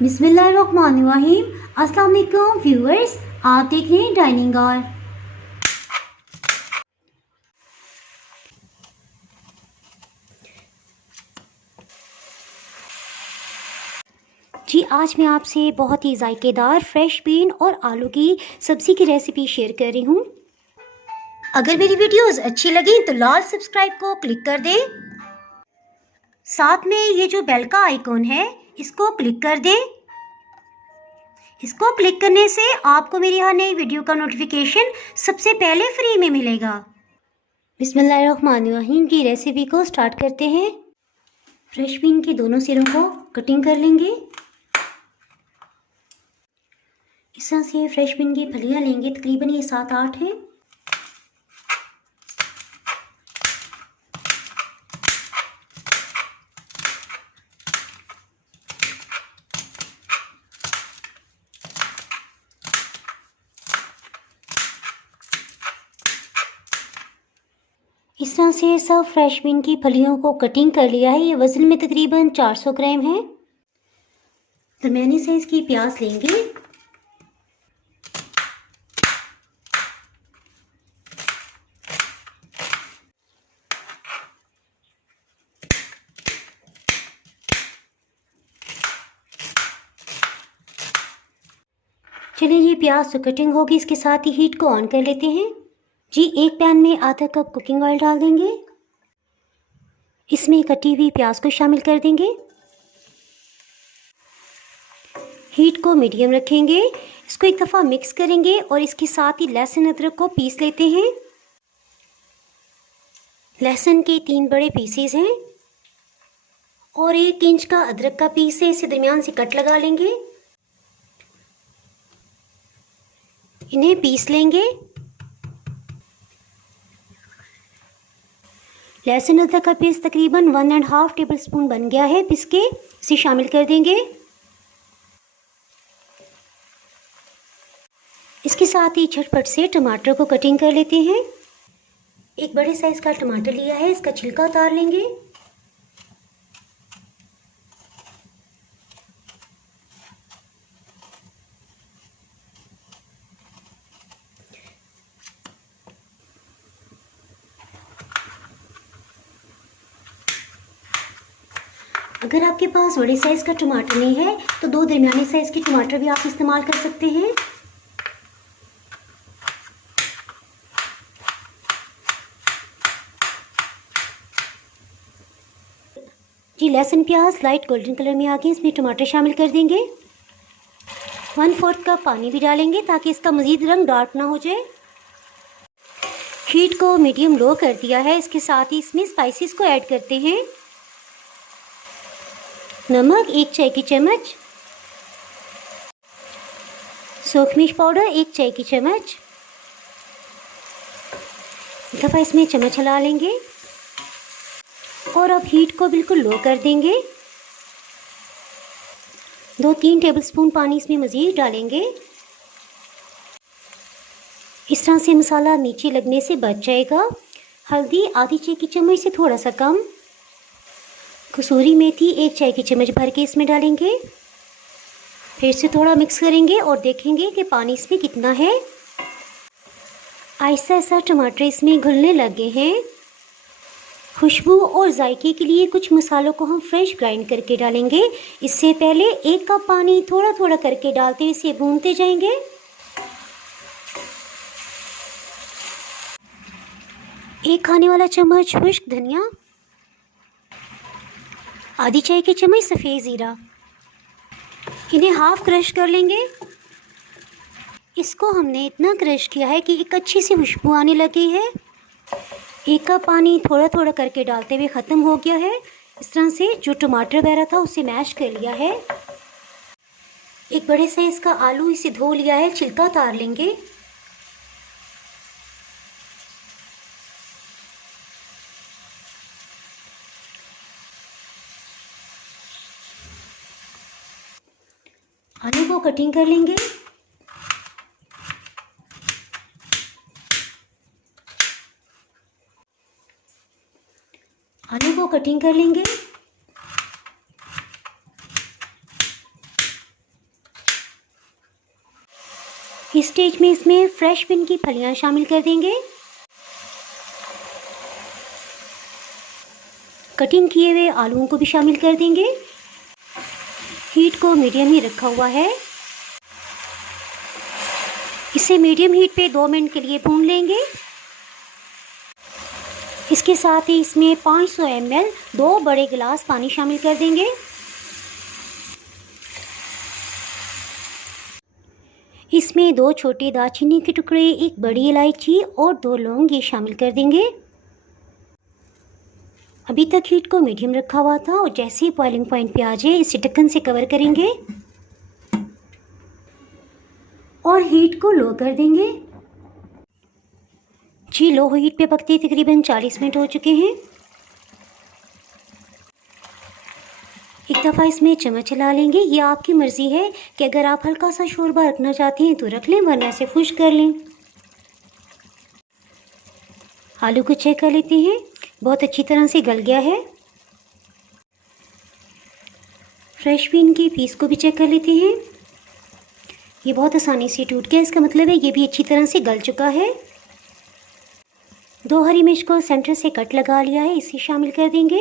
बिस्मिल्लाहिर्रहमानिर्रहीम। अस्सलाम वालेकुम व्यूअर्स, आप देख रहे हैं डाइनिंग हॉल। जी, आज मैं आपसे बहुत ही जायकेदार फ्रेश बीन और आलू की सब्ज़ी की रेसिपी शेयर कर रही हूँ। अगर मेरी वीडियोस अच्छी लगी तो लाल सब्सक्राइब को क्लिक कर दें। साथ में ये जो बेल का आइकॉन है इसको क्लिक कर दें। इसको क्लिक करने से आपको मेरी हर नई वीडियो का नोटिफिकेशन सबसे पहले फ्री में मिलेगा। बिस्मिल्लाहिर्रहमानिर्रहीम की रेसिपी को स्टार्ट करते हैं। फ्रेश बीन के दोनों सिरों को कटिंग कर लेंगे। इस तरह से फ्रेश बीन की फलियां लेंगे, तकरीबन ये 7-8 हैं। इस तरह से सब फ्रेश बीन की फलियों को कटिंग कर लिया है। ये वज़न में तकरीबन 400 ग्राम है। दरमियानी साइज़ की प्याज लेंगे। चलिए, ये प्याज तो कटिंग होगी, इसके साथ ही हीट को ऑन कर लेते हैं। जी, एक पैन में आधा कप कुकिंग ऑयल डाल देंगे। इसमें कटी हुई प्याज को शामिल कर देंगे। हीट को मीडियम रखेंगे। इसको एक दफ़ा मिक्स करेंगे और इसके साथ ही लहसुन अदरक को पीस लेते हैं। लहसुन के 3 बड़े पीसेस हैं और 1 इंच का अदरक का पीस है। इसे दरमियान से कट लगा लेंगे। इन्हें पीस लेंगे। लहसुन अदरक का पेस्ट तकरीबन 1.5 टेबलस्पून बन गया है। पीस के इसे शामिल कर देंगे। इसके साथ ही झटपट से टमाटर को कटिंग कर लेते हैं। एक बड़े साइज का टमाटर लिया है, इसका छिलका उतार लेंगे। अगर आपके पास बड़े साइज़ का टमाटर नहीं है तो 2 दरमियाने साइज़ के टमाटर भी आप इस्तेमाल कर सकते हैं। जी, लहसुन प्याज लाइट गोल्डन कलर में आ गए। इसमें टमाटर शामिल कर देंगे। 1/4 कप पानी भी डालेंगे ताकि इसका मज़ीद रंग डार्क ना हो जाए। हीट को मीडियम लो कर दिया है। इसके साथ ही इसमें स्पाइसेस को ऐड करते हैं। नमक 1 चाय की चम्मच, सूखा मिर्च पाउडर 1 चाय की चम्मच। एक दफ़ा इसमें चम्मच हिला लेंगे और अब हीट को बिल्कुल लो कर देंगे। 2-3 टेबलस्पून पानी इसमें मज़ीद डालेंगे। इस तरह से मसाला नीचे लगने से बच जाएगा। हल्दी आधी चाय की चम्मच से थोड़ा सा कम। कसूरी मेथी 1 चाय की चम्मच भर के इसमें डालेंगे। फिर से थोड़ा मिक्स करेंगे और देखेंगे कि पानी इसमें कितना है। आहिस्ता आहिस्ता टमाटर इसमें घुलने लगे हैं। खुशबू और जायके के लिए कुछ मसालों को हम फ्रेश ग्राइंड करके डालेंगे। इससे पहले 1 कप पानी थोड़ा थोड़ा करके डालते हुए इसे भूनते जाएंगे। एक खाने वाला चम्मच खुश्क धनिया, आधी चाय की चम्मच सफ़ेद ज़ीरा। इन्हें हाफ क्रश कर लेंगे। इसको हमने इतना क्रश किया है कि एक अच्छी सी खुशबू आने लगी है। 1 कप पानी थोड़ा थोड़ा करके डालते हुए ख़त्म हो गया है। इस तरह से जो टमाटर वगैरह था उसे मैश कर लिया है। एक बड़े साइज़ का आलू, इसे धो लिया है, छिलका उतार लेंगे। आलू को कटिंग कर लेंगे। आलू को कटिंग कर लेंगे। इस स्टेज में इसमें फ्रेश बीन की फलियां शामिल कर देंगे। कटिंग किए हुए आलूओं को भी शामिल कर देंगे। हीट को मीडियम ही रखा हुआ है। इसे मीडियम हीट पे 2 मिनट के लिए भून लेंगे। इसके साथ ही इसमें 500 ml 2 बड़े गिलास पानी शामिल कर देंगे। इसमें 2 छोटे दालचीनी के टुकड़े, 1 बड़ी इलायची और 2 लौंग ये शामिल कर देंगे। अभी तक हीट को मीडियम रखा हुआ था और जैसे ही बॉइलिंग पॉइंट पे आ जाए इसे ढक्कन से कवर करेंगे और हीट को लो कर देंगे। जी लो हीट पे पकते तकरीबन 40 मिनट हो चुके हैं। एक दफ़ा इसमें चम्मच चला लेंगे। ये आपकी मर्ज़ी है कि अगर आप हल्का सा शोरबा रखना चाहते हैं तो रख लें, वरना से खुश कर लें। आलू को चेक कर लेते हैं, बहुत अच्छी तरह से गल गया है। फ्रेश बीन के पीस को भी चेक कर लेते हैं। ये बहुत आसानी से टूट गया, इसका मतलब है ये भी अच्छी तरह से गल चुका है। 2 हरी मिर्च को सेंटर से कट लगा लिया है, इसे शामिल कर देंगे।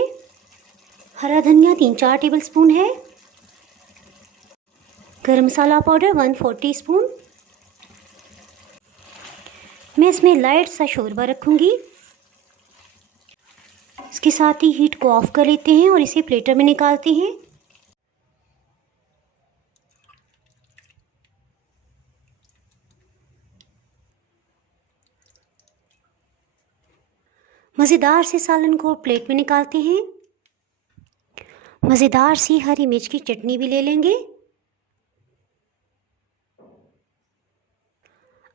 हरा धनिया 3-4 टेबलस्पून है। गरम मसाला पाउडर 1/4 टीस्पून। मैं इसमें लाइट सा शोरबा रखूँगी। इसके साथ ही हीट को ऑफ कर लेते हैं और इसे प्लेटर में निकालते हैं। मज़ेदार से सालन को प्लेट में निकालते हैं। मज़ेदार सी हरी मिर्च की चटनी भी ले लेंगे।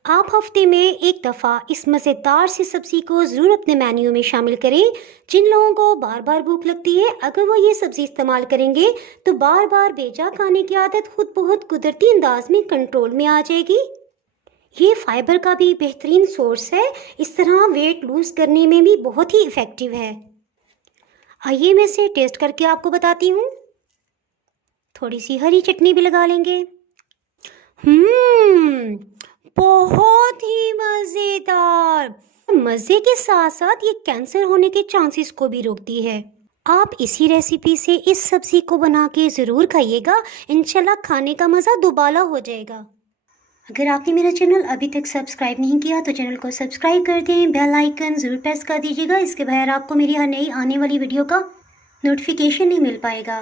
आप हफ्ते में एक दफ़ा इस मज़ेदार सी सब्ज़ी को ज़रूर अपने मेन्यू में शामिल करें। जिन लोगों को बार बार भूख लगती है, अगर वो ये सब्ज़ी इस्तेमाल करेंगे तो बार बार बेजा खाने की आदत खुद बहुत कुदरती अंदाज में कंट्रोल में आ जाएगी। ये फाइबर का भी बेहतरीन सोर्स है, इस तरह वेट लूज़ करने में भी बहुत ही इफ़ेक्टिव है। आइए मैं इसे टेस्ट करके आपको बताती हूँ। थोड़ी सी हरी चटनी भी लगा लेंगे। बहुत ही मज़ेदार। मज़े के साथ साथ ये कैंसर होने के चांसेस को भी रोकती है। आप इसी रेसिपी से इस सब्ज़ी को बना के ज़रूर खाइएगा, इंशाल्लाह खाने का मज़ा दोबाला हो जाएगा। अगर आपने मेरा चैनल अभी तक सब्सक्राइब नहीं किया तो चैनल को सब्सक्राइब कर दें, बेल आइकन ज़रूर प्रेस कर दीजिएगा। इसके बगैर आपको मेरी हर नई आने वाली वीडियो का नोटिफिकेशन नहीं मिल पाएगा।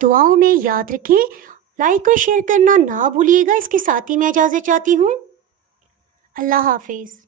दुआओं में याद रखें, लाइक और शेयर करना ना भूलिएगा। इसके साथ ही मैं इजाज़त चाहती हूँ। अल्लाह हाफिज़।